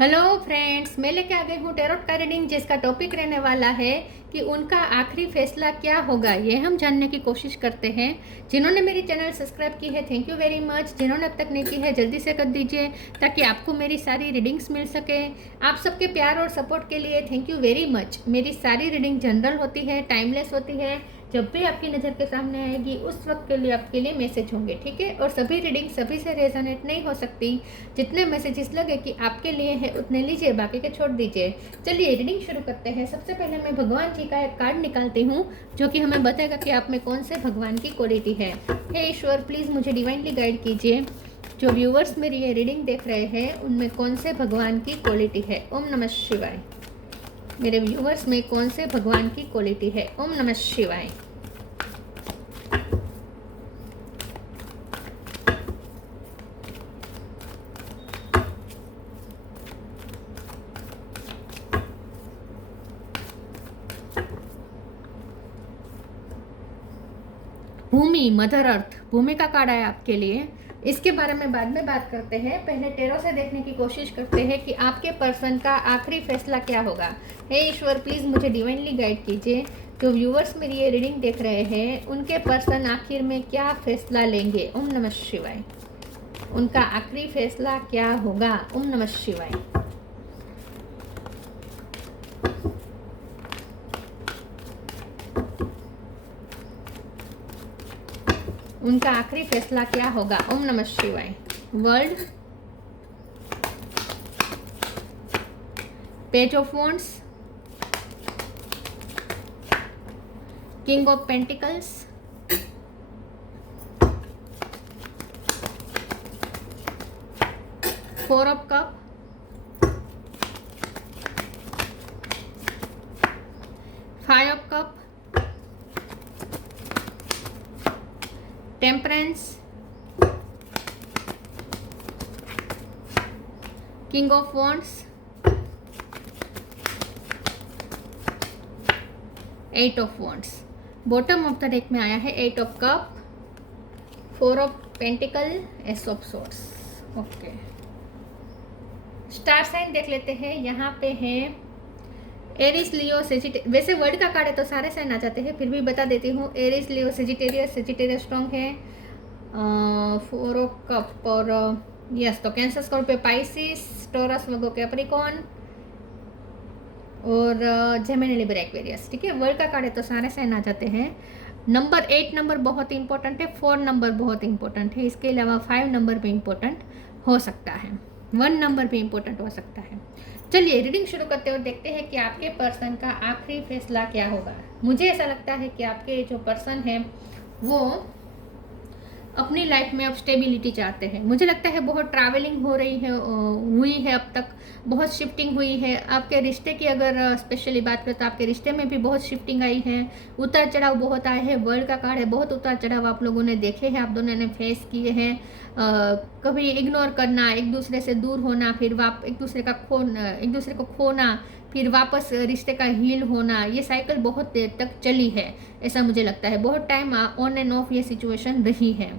Hello friends, मैं लेके आ गई हूँ टैरोट का रीडिंग जिसका टॉपिक रहने वाला है कि उनका आखिरी फैसला क्या होगा। ये हम जानने की कोशिश करते हैं। जिन्होंने मेरी चैनल सब्सक्राइब की है थैंक यू वेरी मच। जिन्होंने अब तक नहीं की है जल्दी से कर दीजिए ताकि आपको मेरी सारी रीडिंग्स मिल सके। आप सबके प्यार और सपोर्ट के लिए थैंक यू वेरी मच। मेरी सारी रीडिंग जनरल होती है, टाइमलेस होती है। जब भी आपकी नज़र के सामने आएगी उस वक्त के लिए आपके लिए मैसेज होंगे, ठीक है। और सभी रीडिंग सभी से रेजोनेट नहीं हो सकती। जितने मैसेजेस लगे कि आपके लिए है उतने लीजिए, बाकी के छोड़ दीजिए। चलिए रीडिंग शुरू करते हैं। सबसे पहले मैं भगवान जी का एक कार्ड निकालती हूँ जो कि हमें बताएगा कि आप में कौन से भगवान की क्वालिटी है। हे ईश्वर, प्लीज़ मुझे डिवाइनली गाइड कीजिए। जो व्यूवर्स मेरी ये रीडिंग देख रहे हैं उनमें कौन से भगवान की क्वालिटी है। ओम नमः शिवाय। मेरे व्यूवर्स में कौन से भगवान की क्वालिटी है। ओम नमः शिवाय। भूमि, मदर अर्थ, भूमि का कार्ड है आपके लिए। इसके बारे में बाद में बात करते हैं। पहले टेरो से देखने की कोशिश करते हैं कि आपके पर्सन का आखिरी फैसला क्या होगा। हे ईश्वर, प्लीज़ मुझे डिवाइनली गाइड कीजिए। जो व्यूवर्स मेरी ये रीडिंग देख रहे हैं उनके पर्सन आखिर में क्या फैसला लेंगे। ओम नमः शिवाय। उनका आखिरी फैसला क्या होगा। ओम नमः शिवाय। उनका आखिरी फैसला क्या होगा। ओम नमः शिवाय। World, page of wands, king of pentacles, four of cup, five of cup, temperance, king of wands, eight of wands. Bottom of the deck में आया है eight of cup, four of pentacle, ace of swords. Okay, star sign देख लेते हैं। यहाँ पे है Aries, Leo, Sagittarius. वैसे वर्ड का कार्ड है तो सारे साइन आ जाते हैं, फिर भी बता देती हूँ। Eris, Leo, Sagittarius. Sagittarius strong है। फोर ऑफ कप और यस तो कैंसर, स्कॉर्पियो, पाइसिस, टॉरस, वर्गो, कैप्रिकॉर्न और जेमिनी, लिब्रा, एक्वेरियस। ठीक है, वर्ड का कार्ड है तो सारे साइन आ जाते हैं। नंबर 8 नंबर बहुत इंपॉर्टेंट है। 4 नंबर बहुत इंपॉर्टेंट है। इसके अलावा 5 नंबर भी इंपॉर्टेंट हो सकता है। 1 नंबर भी इंपॉर्टेंट हो सकता है। चलिए रीडिंग शुरू करते हुए देखते हैं कि आपके पर्सन का आखिरी फैसला क्या होगा। मुझे ऐसा लगता है कि आपके जो पर्सन है वो अपनी लाइफ में अब स्टेबिलिटी चाहते हैं। मुझे लगता है बहुत ट्रैवलिंग हो रही है, हुई है अब तक, बहुत शिफ्टिंग हुई है। आपके रिश्ते की अगर स्पेशली बात करें तो आपके रिश्ते में भी बहुत शिफ्टिंग आई है, उतार चढ़ाव बहुत आए हैं। वर्ल्ड का कार्ड है, बहुत उतार चढ़ाव आप लोगों ने देखे हैं, आप दोनों ने फेस किए हैं। कभी इग्नोर करना, एक दूसरे से दूर होना, फिर एक दूसरे को खोना, फिर वापस रिश्ते का हील होना, ये साइकिल बहुत देर तक चली है ऐसा मुझे लगता है। बहुत टाइम ऑन एंड ऑफ ये सिचुएशन रही है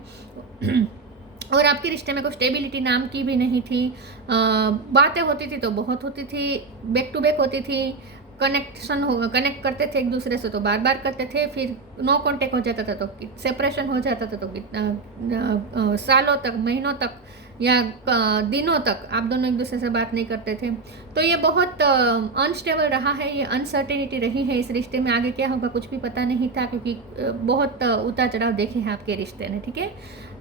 और आपके रिश्ते में कोई स्टेबिलिटी नाम की भी नहीं थी। बातें होती थी तो बहुत होती थी, बैक टू बैक होती थी। कनेक्ट करते थे एक दूसरे से तो बार बार करते थे, फिर नो कांटेक्ट हो जाता था तो सेपरेशन हो जाता था तो सालों तक, महीनों तक या दिनों तक आप दोनों एक दूसरे से बात नहीं करते थे। तो ये बहुत अनस्टेबल रहा है, ये अनसर्टेनिटी रही है इस रिश्ते में। आगे क्या होगा कुछ भी पता नहीं था क्योंकि बहुत उतार चढ़ाव देखे हैं आपके रिश्ते ने। ठीक है,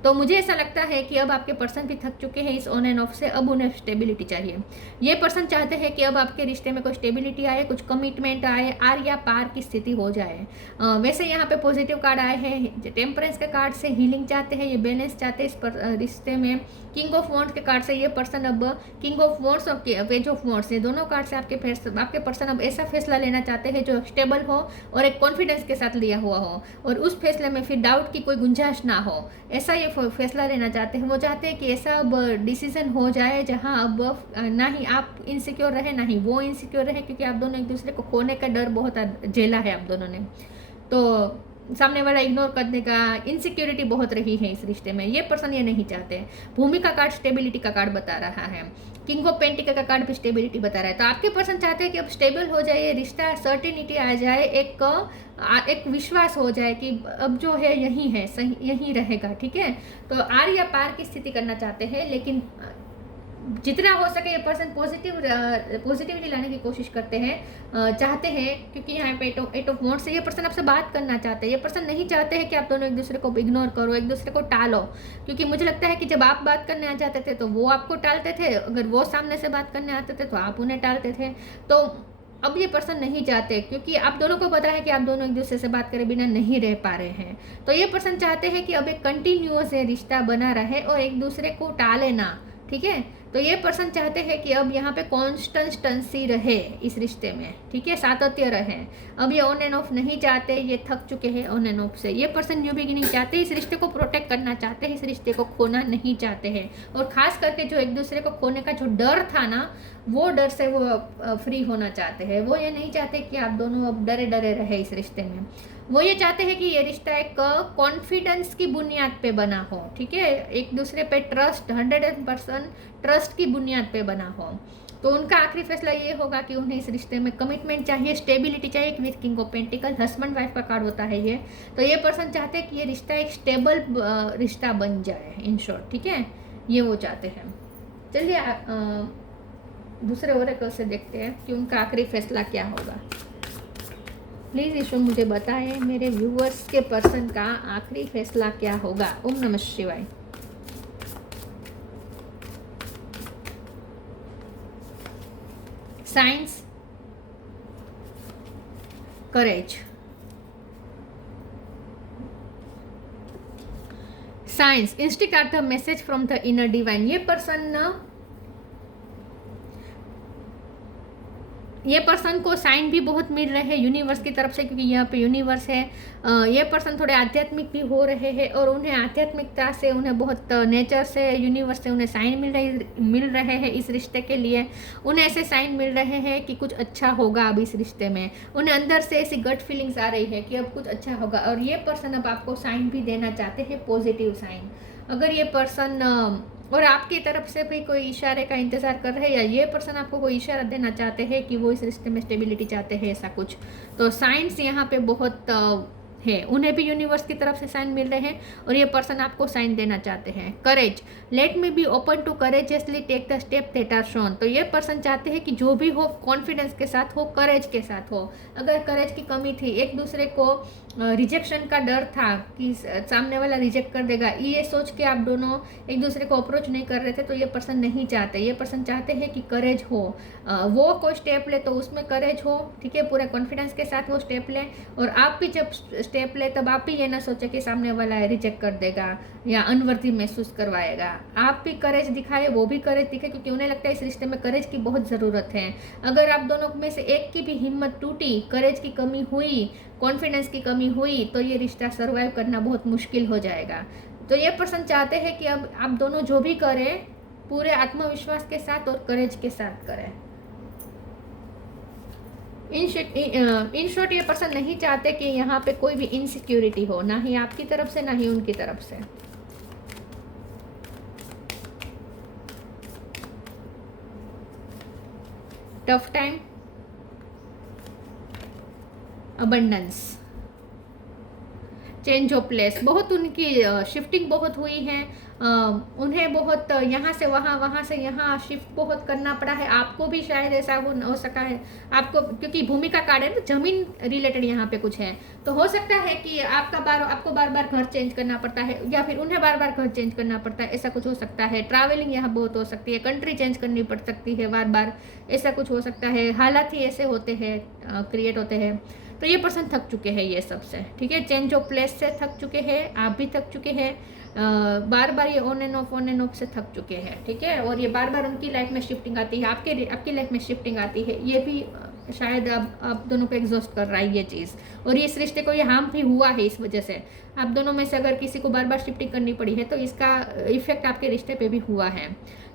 तो मुझे ऐसा लगता है कि अब आपके पर्सन भी थक चुके हैं इस ऑन एंड ऑफ से, अब उन्हें स्टेबिलिटी चाहिए। ये पर्सन चाहते हैं कि अब आपके रिश्ते में कोई स्टेबिलिटी आए, कुछ कमिटमेंट आए, आर या पार की स्थिति हो जाए। वैसे यहाँ पे पॉजिटिव कार्ड आए हैं। टेम्परेंस के कार्ड से हीलिंग चाहते हैं, ये बैलेंस चाहते हैं इस रिश्ते में। किंग ऑफ वॉन्ड्स के कार्ड से ये पर्सन अब किंग ऑफ वॉन्ड्स और पेज ऑफ वॉन्ड्स, ये दोनों कार्ड से आपके पर्सन अब ऐसा फैसला लेना चाहते हैं जो स्टेबल हो और एक कॉन्फिडेंस के साथ लिया हुआ हो और उस फैसले में फिर डाउट की कोई गुंजाइश ना हो, ऐसा ये फैसला लेना चाहते हैं। वो चाहते हैं कि ऐसा अब डिसीजन हो जाए जहां अब ना ही आप इनसिक्योर रहे ना ही वो इनसिक्योर रहे, क्योंकि आप दोनों एक दूसरे को खोने का डर बहुत झेला है आप दोनों ने। तो सामने वाला इग्नोर करने का, इनसिक्योरिटी बहुत रही है इस रिश्ते में, ये पर्सन ये नहीं चाहते। भूमि का कार्ड स्टेबिलिटी का कार्ड बता रहा है। किंग ऑफ पेंटिकल का कार्ड भी स्टेबिलिटी बता रहा है। तो आपके पर्सन चाहते हैं कि अब स्टेबल हो जाए ये रिश्ता, सर्टेनिटी आ जाए, एक विश्वास हो जाए कि अब जो है यही है, सही यही रहेगा, ठीक है। तो आर या पार की स्थिति करना चाहते हैं, लेकिन जितना हो सके ये पर्सन पॉजिटिविटी लाने की कोशिश करते हैं, चाहते हैं, क्योंकि यहाँ पे एट ऑफ वॉन्ड्स से ये पर्सन आपसे बात करना चाहते हैं। ये पर्सन नहीं चाहते हैं कि आप दोनों एक दूसरे को इग्नोर करो, एक दूसरे को टालो, क्योंकि मुझे लगता है कि जब आप बात करने आ जाते थे तो वो आपको टालते थे, अगर वो सामने से बात करने आते थे तो आप उन्हें टालते थे। तो अब ये पर्सन नहीं चाहते, क्योंकि आप दोनों को पता है कि आप दोनों एक दूसरे से बात करे बिना नहीं रह पा रहे हैं। तो ये पर्सन चाहते हैं कि अब एक कंटिन्यूअस रिश्ता बना रहे और एक दूसरे को टाले ना, ठीक है। तो ये पर्सन चाहते हैं कि अब यहाँ पे कॉन्स्टेंसी रहे इस रिश्ते में, ठीक है, सातत्य रहे। अब ये ऑन एंड ऑफ नहीं चाहते, ये थक चुके हैं ऑन एंड ऑफ से। ये पर्सन न्यू बिगिनिंग चाहते हैं, इस रिश्ते को प्रोटेक्ट करना चाहते हैं, इस रिश्ते को खोना नहीं चाहते हैं। और खास करके जो एक दूसरे को खोने का जो डर था ना, वो डर से वो फ्री होना चाहते हैं। वो ये नहीं चाहते कि आप दोनों अब डरे डरे रहे इस रिश्ते में। वो ये चाहते हैं कि ये रिश्ता एक कॉन्फिडेंस की बुनियाद पे बना हो, ठीक है, एक दूसरे पे ट्रस्ट, 100% ट्रस्ट की बुनियाद पे बना हो। तो उनका आखिरी फैसला ये होगा कि उन्हें इस रिश्ते में कमिटमेंट चाहिए, स्टेबिलिटी चाहिए। With king of pentacle husband wife का कार्ड होता है ये। तो ये पर्सन चाहते हैं कि ये रिश्ता एक स्टेबल रिश्ता बन जाए, इन शॉर्ट, ठीक है, ये वो चाहते हैं। चलिए दूसरे ओरेकल से देखते हैं कि उनका आखिरी फैसला क्या होगा। प्लीज़ ईश्वर मुझे बताएं मेरे व्यूअर्स के पर्सन का आखिरी फैसला क्या होगा। ओम नमः शिवाय। Science, courage, science, instinct are the message from the inner divine. ये पर्सन को साइन भी बहुत मिल रहे हैं यूनिवर्स की तरफ से, क्योंकि यहाँ पे यूनिवर्स है। ये पर्सन थोड़े आध्यात्मिक भी हो रहे हैं और उन्हें आध्यात्मिकता से, उन्हें बहुत नेचर से, यूनिवर्स से उन्हें साइन मिल रहे हैं इस रिश्ते के लिए। उन्हें ऐसे साइन मिल रहे हैं कि कुछ अच्छा होगा अब इस रिश्ते में। उन्हें अंदर से ऐसी गट फीलिंग्स आ रही है कि अब कुछ अच्छा होगा। और ये पर्सन अब आपको साइन भी देना चाहते हैं, पॉजिटिव साइन। अगर ये पर्सन और आपकी तरफ से भी कोई इशारे का इंतज़ार कर रहे हैं, या ये पर्सन आपको कोई इशारा देना चाहते हैं कि वो इस रिश्ते में स्टेबिलिटी चाहते हैं, ऐसा कुछ, तो साइंस यहाँ पे बहुत है। उन्हें भी यूनिवर्स की तरफ से साइन मिल रहे हैं और ये पर्सन आपको साइन देना चाहते हैं। Courage, let me be open to courageously take the step that are shown. तो ये पर्सन चाहते हैं कि जो भी हो कॉन्फिडेंस के साथ हो, करेज के साथ हो। अगर करेज की कमी थी, एक दूसरे को रिजेक्शन का डर था कि सामने वाला रिजेक्ट कर देगा, ये सोच के आप दोनों एक दूसरे को अप्रोच नहीं कर रहे थे, तो ये पर्सन नहीं चाहते। ये पर्सन चाहते हैं कि करेज हो, वो कोई स्टेप ले तो उसमें करेज हो, ठीक है, पूरे कॉन्फिडेंस के साथ वो स्टेप ले। और आप भी जब स्टेप ले तब आप भी ये ना सोचे कि सामने वाला रिजेक्ट कर देगा या अनवर्दी महसूस करवाएगा। आप भी करेज दिखाए, वो भी करेज दिखे, क्योंकि उन्हें लगता है इस रिश्ते में करेज की बहुत ज़रूरत है। अगर आप दोनों में से एक की भी हिम्मत टूटी, करेज की कमी हुई, कॉन्फिडेंस की कमी हुई, तो ये रिश्ता सर्वाइव करना बहुत मुश्किल हो जाएगा। तो ये पर्सन चाहते हैं कि अब आप दोनों जो भी करें पूरे आत्मविश्वास के साथ और करेज के साथ करें। इन शॉर्ट ये पर्सन नहीं चाहते कि यहाँ पे कोई भी इनसिक्योरिटी हो, ना ही आपकी तरफ से ना ही उनकी तरफ से। Tough time, abundance, change of place, बहुत उनकी शिफ्टिंग बहुत हुई है। उन्हें बहुत यहाँ से वहाँ, वहाँ से यहाँ शिफ्ट बहुत करना पड़ा है। आपको भी शायद ऐसा हो सका है आपको, क्योंकि भूमिका कार्ड है ना, जमीन रिलेटेड यहाँ पे कुछ है। तो हो सकता है कि आपको बार बार घर चेंज करना पड़ता है, या फिर उन्हें बार बार घर चेंज करना पड़ता है, ऐसा कुछ हो सकता है। ट्रैवलिंग यहाँ बहुत हो सकती है, कंट्री चेंज करनी पड़ सकती है बार बार, ऐसा कुछ हो सकता है। हालात ही ऐसे होते हैं, क्रिएट होते हैं। तो ये पर्सन थक चुके हैं ये सब से, ठीक है, चेंज ऑफ प्लेस से थक चुके हैं, आप भी थक चुके हैं। बार बार ये ऑन एंड ऑफ से थक चुके हैं, ठीक है। और ये बार बार उनकी लाइफ में शिफ्टिंग आती है, आपकी लाइफ में शिफ्टिंग आती है। ये भी शायद आप दोनों को एग्जॉस्ट कर रहा है ये चीज़, और इस रिश्ते को ये हार्म भी हुआ है इस वजह से। आप दोनों में से अगर किसी को बार बार शिफ्टिंग करनी पड़ी है तो इसका इफेक्ट आपके रिश्ते पे भी हुआ है।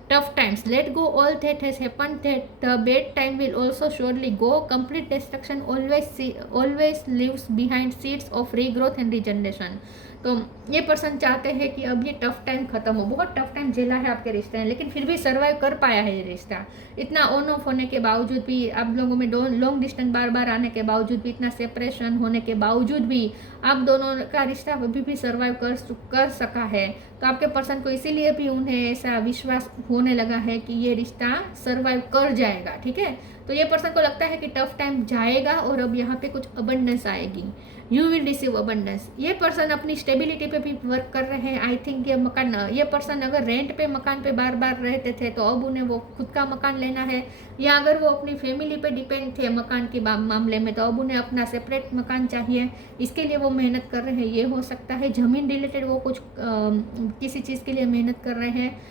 tough times, let go all that has happened, that the bad time will also surely go. Complete destruction always leaves behind seeds of regrowth and regeneration. तो ये पर्सन चाहते हैं कि अब ये टफ टाइम खत्म हो, बहुत टफ टाइम झेला है आपके रिश्ते में, लेकिन फिर भी सर्वाइव कर पाया है ये रिश्ता। इतना ऑन ऑफ होने के बावजूद भी, आप लोगों में लॉन्ग डिस्टेंस बार बार आने के बावजूद भी, इतना सेपरेशन होने के बावजूद भी आप दोनों का रिश्ता अभी भी सर्वाइव कर सका है। तो आपके पर्सन को इसीलिए भी उन्हें ऐसा विश्वास होने लगा है कि ये रिश्ता सर्वाइव कर जाएगा, ठीक है। तो ये पर्सन को लगता है कि टफ टाइम जाएगा और अब यहाँ पे कुछ अबंडेंस आएगी, यू विल रिसीव अबंडेंस। ये पर्सन अपनी स्टेबिलिटी पे भी वर्क कर रहे हैं। आई थिंक ये पर्सन अगर रेंट पे मकान पे बार बार रहते थे तो अब उन्हें वो खुद का मकान लेना है, या अगर वो अपनी फैमिली पे डिपेंड थे मकान के मामले में तो अब उन्हें अपना सेपरेट मकान चाहिए, इसके लिए वो मेहनत कर रहे हैं। ये हो सकता है ज़मीन रिलेटेड वो कुछ किसी चीज़ के लिए मेहनत कर रहे हैं,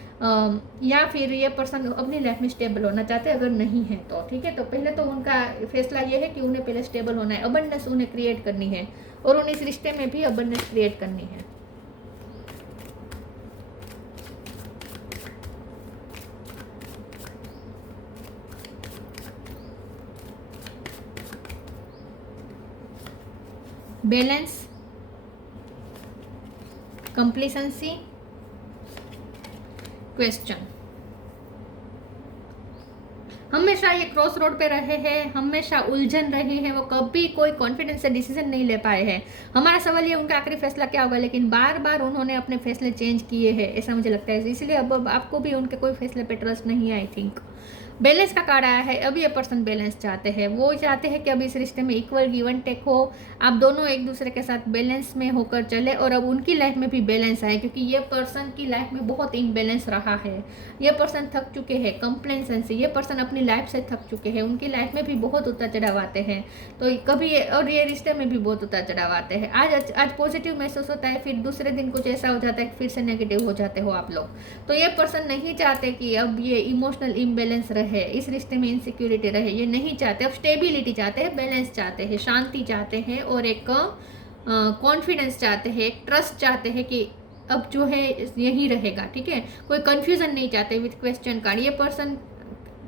या फिर ये पर्सन अपनी लाइफ में स्टेबल होना चाहते हैं, अगर नहीं है तो ठीक है। तो पहले तो उनका फैसला ये है कि उन्हें पहले स्टेबल होना है, अबंडेंस उन्हें क्रिएट करनी है और उन्हें इस रिश्ते में भी अबंडेंस क्रिएट करनी है। Balance, complacency, question. हमेशा ये क्रॉस रोड पे रहे हैं, हमेशा उलझन रही है, वो कभी कोई कॉन्फिडेंस से डिसीजन नहीं ले पाए हैं। हमारा सवाल ये उनका आखिरी फैसला क्या होगा, लेकिन बार बार उन्होंने अपने फैसले चेंज किए हैं, ऐसा मुझे लगता है। इसलिए अब आपको भी उनके कोई फैसले पे ट्रस्ट नहीं है। आई थिंक बैलेंस का कार्ड आया है। अब ये पर्सन बैलेंस चाहते हैं, वो चाहते हैं कि अब इस रिश्ते में इक्वल गिव एंड टेक हो, आप दोनों एक दूसरे के साथ बैलेंस में होकर चले और अब उनकी लाइफ में भी बैलेंस आए, क्योंकि ये पर्सन की लाइफ में बहुत इम्बैलेंस रहा है। ये पर्सन थक चुके हैं कंप्लेंसन से, ये पर्सन अपनी लाइफ से थक चुके हैं, उनकी लाइफ में भी बहुत उतार चढ़ाव आते हैं, तो कभी और ये रिश्ते में भी बहुत उतार चढ़ाव आते हैं। आज पॉजिटिव महसूस होता है, फिर दूसरे दिन कुछ ऐसा हो जाता है कि फिर से नेगेटिव हो जाते हो आप लोग। तो ये पर्सन नहीं चाहते कि अब ये इमोशनल इम्बैलेंस रहे, इस रिश्ते में इनसिक्योरिटी रहे, ये नहीं चाहते। अब स्टेबिलिटी चाहते हैं, बैलेंस चाहते हैं, शांति चाहते हैं और एक कॉन्फिडेंस चाहते हैं, एक ट्रस्ट चाहते हैं कि अब जो है यही रहेगा, ठीक है। कोई कंफ्यूजन नहीं चाहते विथ क्वेश्चन कार्ड। ये पर्सन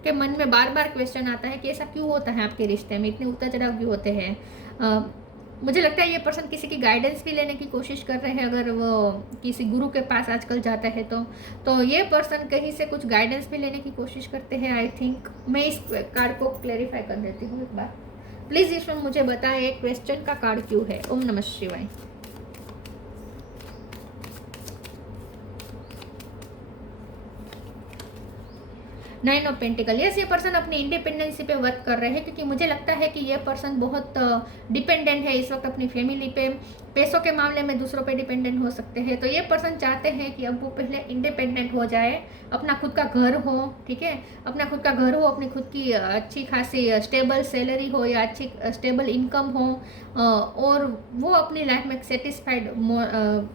के मन में बार बार क्वेश्चन आता है कि ऐसा क्यों होता है आपके रिश्ते में, इतने उतार चढ़ाव क्यों होते हैं। मुझे लगता है ये पर्सन किसी की गाइडेंस भी लेने की कोशिश कर रहे हैं, अगर वो किसी गुरु के पास आजकल जाता है तो ये पर्सन कहीं से कुछ गाइडेंस भी लेने की कोशिश करते हैं। आई थिंक मैं इस कार्ड को क्लैरिफाई कर देती हूँ एक बार। प्लीज़ ईश्वर मुझे बताएं क्वेश्चन का कार्ड क्यों है। ओम नमः शिवाय। Nine of pentacle. यस, ये पर्सन अपनी इंडिपेंडेंसी पे वर्क कर रहे हैं, क्योंकि मुझे लगता है कि ये पर्सन बहुत डिपेंडेंट है इस वक्त अपनी फैमिली पे, पैसों के मामले में दूसरों पे डिपेंडेंट हो सकते हैं। तो ये पर्सन चाहते हैं कि अब वो पहले इंडिपेंडेंट हो जाए, अपना खुद का घर हो, ठीक है, अपना खुद का घर हो, अपनी खुद की अच्छी खासी स्टेबल सैलरी हो या अच्छी स्टेबल इनकम हो, और वो अपनी लाइफ में सेटिस्फाइड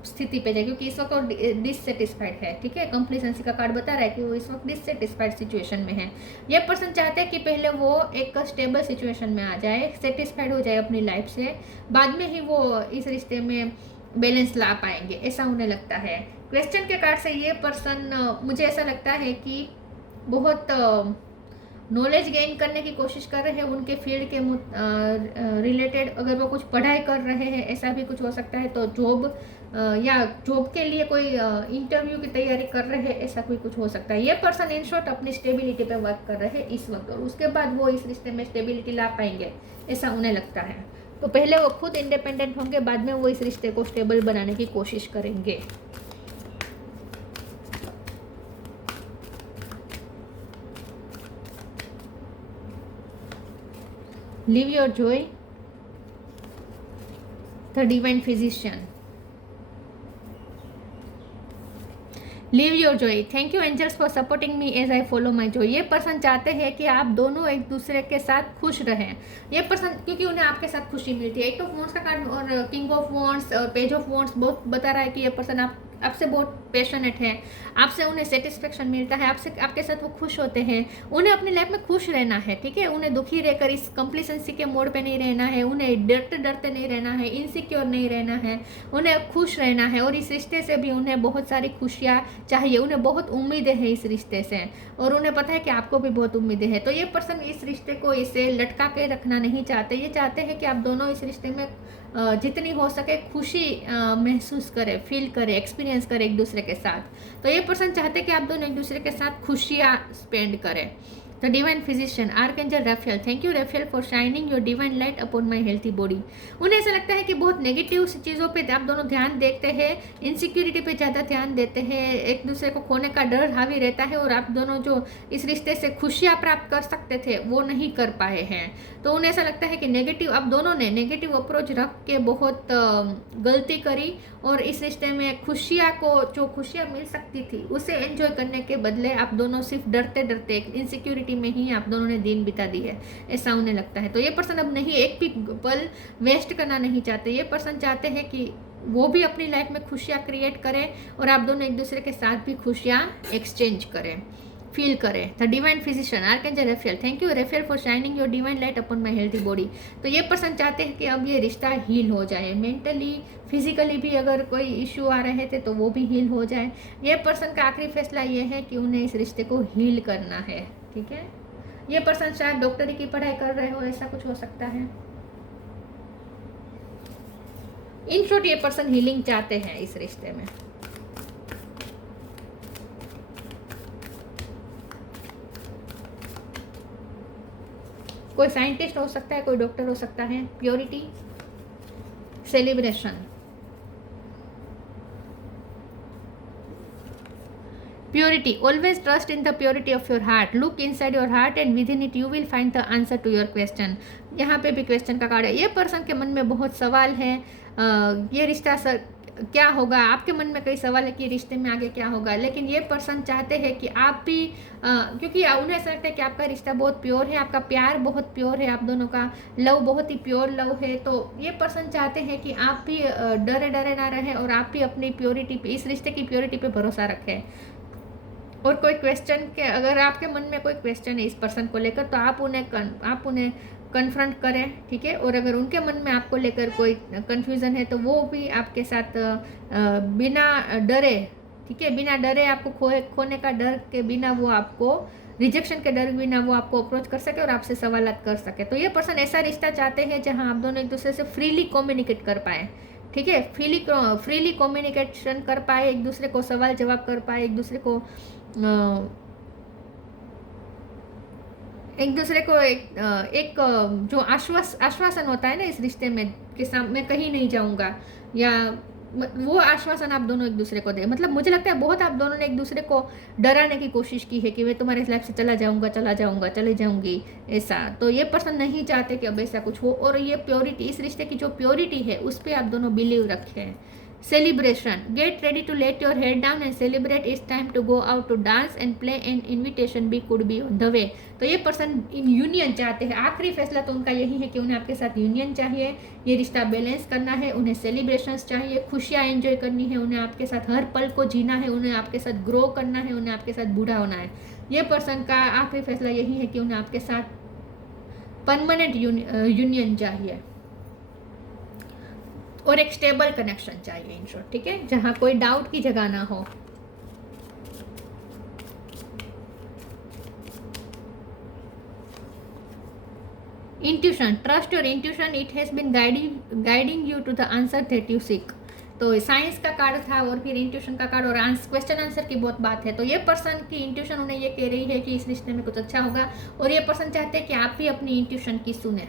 स्थिति पे जाए, क्योंकि इस वक्त वो डिससेटिस्फाइड है, ठीक है। कंप्लीसेंसी का कार्ड बता रहा है कि वो इस वक्त डिससेटिस्फाइड सिचुएशन में है। ये पर्सन चाहते हैं कि पहले वो एक स्टेबल सिचुएशन में आ जाए, सेटिस्फाइड हो जाए अपनी लाइफ से, बाद में ही वो इस रिश्ते में बैलेंस ला पाएंगे, ऐसा उन्हें लगता है। क्वेश्चन के कार्ड से ये पर्सन मुझे ऐसा लगता है कि बहुत नॉलेज गेन करने की कोशिश कर रहे हैं उनके फील्ड के रिलेटेड। अगर वो कुछ पढ़ाई कर रहे हैं, ऐसा भी कुछ हो सकता है, तो जॉब या जॉब के लिए कोई इंटरव्यू की तैयारी कर रहे हैं, ऐसा कोई कुछ हो सकता है। ये पर्सन इन शॉर्ट अपनी स्टेबिलिटी पे वर्क कर रहे हैं इस वक्त, और उसके बाद वो इस रिश्ते में स्टेबिलिटी ला पाएंगे, ऐसा उन्हें लगता है। तो पहले वो खुद इंडिपेंडेंट होंगे, बाद में वो इस रिश्ते को स्टेबल बनाने की कोशिश करेंगे। Live your joy, the divine physician. Live your joy. Thank you angels for supporting me as I follow my joy. ये पर्सन चाहते हैं कि आप दोनों एक दूसरे के साथ खुश रहें। ये पर्सन, क्योंकि उन्हें आपके साथ खुशी मिलती है। एट ऑफ वॉन्ड्स का कार्ड और किंग ऑफ वॉन्ड्स और पेज ऑफ वॉन्ड्स बहुत बता रहा है कि ये पर्सन आपसे बहुत पैशनेट है, आपसे उन्हें सेटिस्फेक्शन मिलता है, आपसे आपके साथ वो खुश होते हैं, उन्हें अपनी लाइफ में खुश रहना है, ठीक है। उन्हें दुखी रहकर इस कंप्लेसेंसी के मोड पे नहीं रहना है, उन्हें डरते डरते नहीं रहना है, इनसिक्योर नहीं रहना है, उन्हें खुश रहना है। और इस रिश्ते से भी उन्हें बहुत सारी खुशियाँ चाहिए, उन्हें बहुत उम्मीदें हैं इस रिश्ते से, और उन्हें पता है कि आपको भी बहुत उम्मीदें हैं। तो ये पर्सन इस रिश्ते को इसे लटका के रखना नहीं चाहते, ये चाहते हैं कि आप दोनों इस रिश्ते में जितनी हो सके खुशी महसूस करें, फील करें, एक्सपीरियंस करें एक दूसरे के साथ। तो ये पर्सन चाहते हैं कि आप दोनों एक दूसरे के साथ खुशियाँ स्पेंड करें। तो divine physician archangel Raphael, thank you Raphael for shining your divine light upon my healthy body. उन्हें ऐसा लगता है कि बहुत नेगेटिव चीज़ों पे आप दोनों ध्यान देते हैं, इनसिक्योरिटी पे ज़्यादा ध्यान देते हैं, एक दूसरे को खोने का डर हावी रहता है, और आप दोनों जो इस रिश्ते से खुशियाँ प्राप्त कर सकते थे वो नहीं कर पाए हैं। तो उन्हें ऐसा लगता है कि नेगेटिव, आप दोनों ने नेगेटिव अप्रोच रख के बहुत गलती करी, और इस रिश्ते में खुशियाँ को, जो खुशियाँ मिल सकती थी उसे एंजॉय करने के बदले आप दोनों सिर्फ डरते डरते इनसिक्योरिटी में ही आप दोनों ने दिन बिता दी है, ऐसा उन्हें लगता है। तो ये पर्सन अब नहीं, एक भी पल वेस्ट करना नहीं चाहते। ये पर्सन चाहते हैं कि वो भी अपनी लाइफ में खुशियाँ क्रिएट करें, और आप दोनों एक दूसरे के साथ भी खुशियाँ एक्सचेंज करें, फील करें। The divine physician archangel Raphael, thank you Raphael for shining your divine light upon my healthy body. तो ये पर्सन चाहते हैं कि अब ये रिश्ता हील हो जाए, मेंटली फिजिकली भी अगर कोई इश्यू आ रहे थे तो वो भी हील हो जाए। ये पर्सन का आखिरी फैसला ये है कि उन्हें इस रिश्ते को हील करना है, ठीक है। ये पर्सन शायद डॉक्टरी की पढ़ाई कर रहे हो, ऐसा कुछ हो सकता है। इन शॉर्ट ये पर्सन हीलिंग चाहते हैं इस रिश्ते में। कोई साइंटिस्ट हो सकता है, कोई डॉक्टर हो सकता है। Purity, celebration, purity, always trust in the purity of your heart, look inside your heart and within it you will find the answer to your question. यहाँ पे भी क्वेश्चन का कार्ड है। ये पर्सन के मन में बहुत सवाल है, ये रिश्ता क्या होगा, आपके मन में कई सवाल है कि रिश्ते में आगे क्या होगा, लेकिन ये पर्सन चाहते हैं कि आप भी क्योंकि उन्हें ऐसा लगता है कि आपका रिश्ता बहुत प्योर है, आपका प्यार बहुत प्योर है, आप दोनों का लव बहुत ही प्योर लव है। तो ये पर्सन चाहते हैं कि आप भी डरे डरे ना रहे, और आप भी अपनी प्योरिटी पे, इस रिश्ते की प्योरिटी पे भरोसा रखें। और कोई क्वेश्चन के, अगर आपके मन में कोई क्वेश्चन है इस पर्सन को लेकर, तो आप उन्हें कन्फ्रंट करें, ठीक है। और अगर उनके मन में आपको लेकर कोई कन्फ्यूज़न है तो वो भी आपके साथ बिना डरे, ठीक है, बिना डरे, आपको खोने का डर के बिना, वो आपको रिजेक्शन के डर बिना वो आपको अप्रोच कर सके और आपसे सवालात कर सके। तो ये पर्सन ऐसा रिश्ता चाहते हैं जहां आप दोनों एक दूसरे से फ्रीली कम्युनिकेट कर पाए, ठीक है, फ्रीली कम्युनिकेशन कर पाए, एक दूसरे को सवाल जवाब कर पाए, एक दूसरे को एक जो आश्वासन होता है ना इस रिश्ते में कि मैं कहीं नहीं जाऊंगा, या वो आश्वासन आप दोनों एक दूसरे को दे। मतलब मुझे लगता है बहुत आप दोनों ने एक दूसरे को डराने की कोशिश की है कि मैं तुम्हारे लाइफ से चले जाऊंगी, ऐसा। तो ये पर्सन नहीं चाहते कि अब ऐसा कुछ हो, और ये प्योरिटी, इस रिश्ते की जो प्योरिटी है उस पर आप दोनों बिलीव रखें। Celebration, get ready to let your head down and celebrate, it's time to go out to dance and play and invitation be could be on the way. तो ये पर्सन इन यूनियन चाहते हैं, आखिरी फैसला तो उनका यही है कि उन्हें आपके साथ यूनियन चाहिए, ये रिश्ता बैलेंस करना है, उन्हें सेलिब्रेशंस चाहिए, खुशियाँ एंजॉय करनी है, उन्हें आपके साथ हर पल को जीना है, उन्हें आपके साथ ग्रो करना है, उन्हें आपके साथ बूढ़ा होना है। ये पर्सन का आखिरी फैसला यही है कि उन्हें आपके साथ परमानेंट यूनियन चाहिए, और एक स्टेबल कनेक्शन चाहिए इन शॉर्ट, ठीक है, जहां कोई डाउट की जगह ना हो। Intuition, trust your intuition, it has been guiding you to the answer that you seek. तो साइंस का कार्ड था और फिर इंट्यूशन का कार्ड, और क्वेश्चन आंसर की बहुत बात है। तो ये पर्सन की इंट्यूशन उन्हें ये कह रही है कि इस रिश्ते में कुछ अच्छा होगा, और ये पर्सन चाहते हैं कि आप भी अपनी इंट्यूशन की सुने,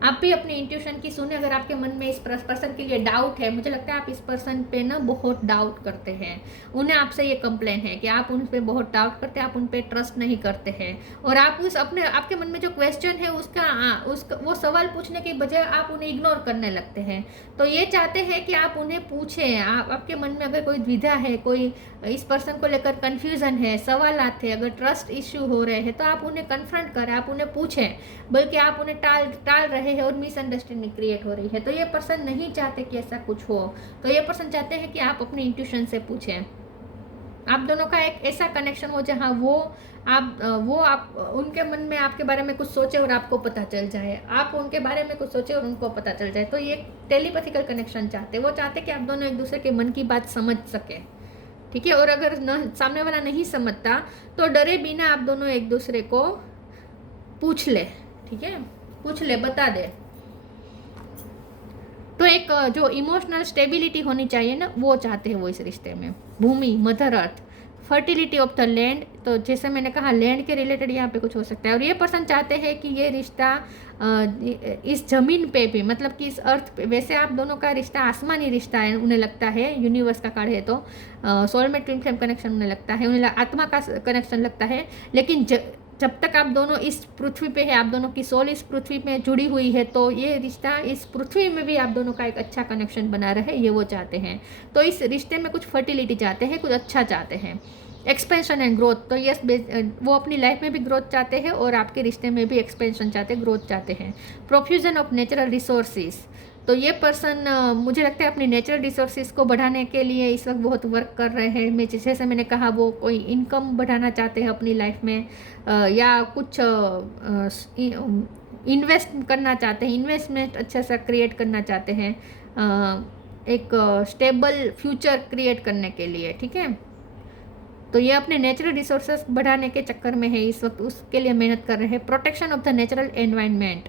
आप भी अपनी इंट्यूशन की सुने। अगर आपके मन में इस पर्सन के लिए डाउट है, मुझे लगता है आप इस पर्सन पे ना बहुत डाउट करते हैं, उन्हें आपसे ये कंप्लेन है कि आप उन पे बहुत डाउट करते हैं, आप उन पे ट्रस्ट नहीं करते हैं, और आप आपके मन में जो क्वेश्चन है उसका वो सवाल पूछने के बजाय आप उन्हें इग्नोर करने लगते हैं। तो ये चाहते हैं कि आप उन्हें पूछें, आपके मन में अगर कोई द्विधा है, कोई इस पर्सन को लेकर कन्फ्यूज़न है, सवाल आते हैं, अगर ट्रस्ट इश्यू हो रहे हैं, तो आप उन्हें कन्फ्रंट करें, आप उन्हें पूछें, बल्कि आप उन्हें टाल रहे रहे हैं और मिसअंडरस्टैंडिंग क्रिएट हो रही है, तो ये पर्सन नहीं चाहते कि ऐसा कुछ हो। तो ये पर्सन चाहते हैं कि आप अपने इंट्यूशन से पूछें, आप दोनों का एक ऐसा कनेक्शन हो जहाँ वो आप उनके मन में आपके बारे में कुछ सोचे और आपको पता चल जाए, आप उनके बारे में कुछ सोचे और उनको पता चल जाए। तो ये टेलीपैथिकल कनेक्शन चाहते हैं। वो चाहते हैं कि आप दोनों एक दूसरे के मन की बात समझ सके, ठीक है। और अगर सामने वाला नहीं समझता तो डरे बिना आप दोनों एक दूसरे को पूछ ले, ठीक है, पूछ ले, बता दे। तो एक जो इमोशनल स्टेबिलिटी होनी चाहिए ना, वो चाहते हैं वो इस रिश्ते में। भूमि, mother earth, fertility of the land, तो जैसे मैंने कहा लैंड के रिलेटेड यहाँ पे कुछ हो सकता है। और ये पर्सन चाहते हैं कि ये रिश्ता इस जमीन पे भी, मतलब कि इस अर्थ पे, वैसे आप दोनों का रिश्ता आसमानी रिश्ता है उन्हें लगता है, यूनिवर्स का कार्ड है तो सोलमेट ट्विन फ्लेम कनेक्शन उन्हें लगता है, उन्हें आत्मा का कनेक्शन लगता है। लेकिन जब तक आप दोनों इस पृथ्वी पे है, आप दोनों की सोल इस पृथ्वी में जुड़ी हुई है, तो ये रिश्ता इस पृथ्वी में भी आप दोनों का एक अच्छा कनेक्शन बना रहे, ये वो चाहते हैं। तो इस रिश्ते में कुछ फर्टिलिटी चाहते हैं, कुछ अच्छा चाहते हैं, एक्सपेंशन एंड ग्रोथ। तो यस, वो अपनी लाइफ में भी ग्रोथ चाहते हैं और आपके रिश्ते में भी एक्सपेंशन चाहते हैं, ग्रोथ चाहते हैं। प्रोफ्यूजन ऑफ नेचुरल रिसोर्सेज, तो ये पर्सन मुझे लगता है अपनी नेचुरल रिसोर्सेज को बढ़ाने के लिए इस वक्त बहुत वर्क कर रहे हैं। मैं जैसे मैंने कहा, वो कोई इनकम बढ़ाना चाहते हैं अपनी लाइफ में, या कुछ इन्वेस्ट करना चाहते हैं, इन्वेस्टमेंट अच्छा सा क्रिएट करना चाहते हैं, एक स्टेबल फ्यूचर क्रिएट करने के लिए, ठीक है। तो ये अपने नेचुरल रिसोर्सेज बढ़ाने के चक्कर में है इस वक्त, उसके लिए मेहनत कर रहे हैं। Protection of the natural environment,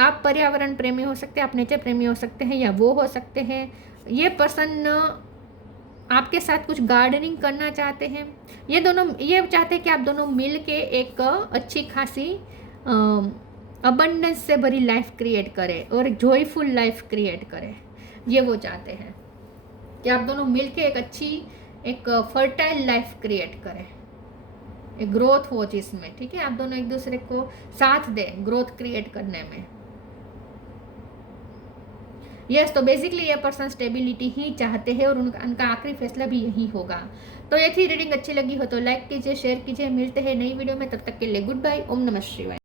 आप पर्यावरण प्रेमी हो सकते हैं, आप नेचर प्रेमी हो सकते हैं, या वो हो सकते हैं। ये पर्सन आपके साथ कुछ गार्डनिंग करना चाहते हैं। ये दोनों ये चाहते हैं कि आप दोनों मिल के एक अच्छी खासी अबंडेंस से भरी लाइफ क्रिएट करें और एक जॉयफुल लाइफ क्रिएट करें, ये वो चाहते हैं कि आप दोनों मिल के एक अच्छी, एक फर्टाइल लाइफ क्रिएट करें, एक ग्रोथ हो जिसमें, ठीक है, आप दोनों एक दूसरे को साथ दें ग्रोथ क्रिएट करने में। यस, तो बेसिकली ये पर्सन स्टेबिलिटी ही चाहते हैं और उनका आखिरी फैसला भी यही होगा। तो ये थी रीडिंग, अच्छी लगी हो तो लाइक कीजिए, शेयर कीजिए। मिलते हैं नई वीडियो में, तब तक के लिए गुड बाय, ओम नमः शिवाय।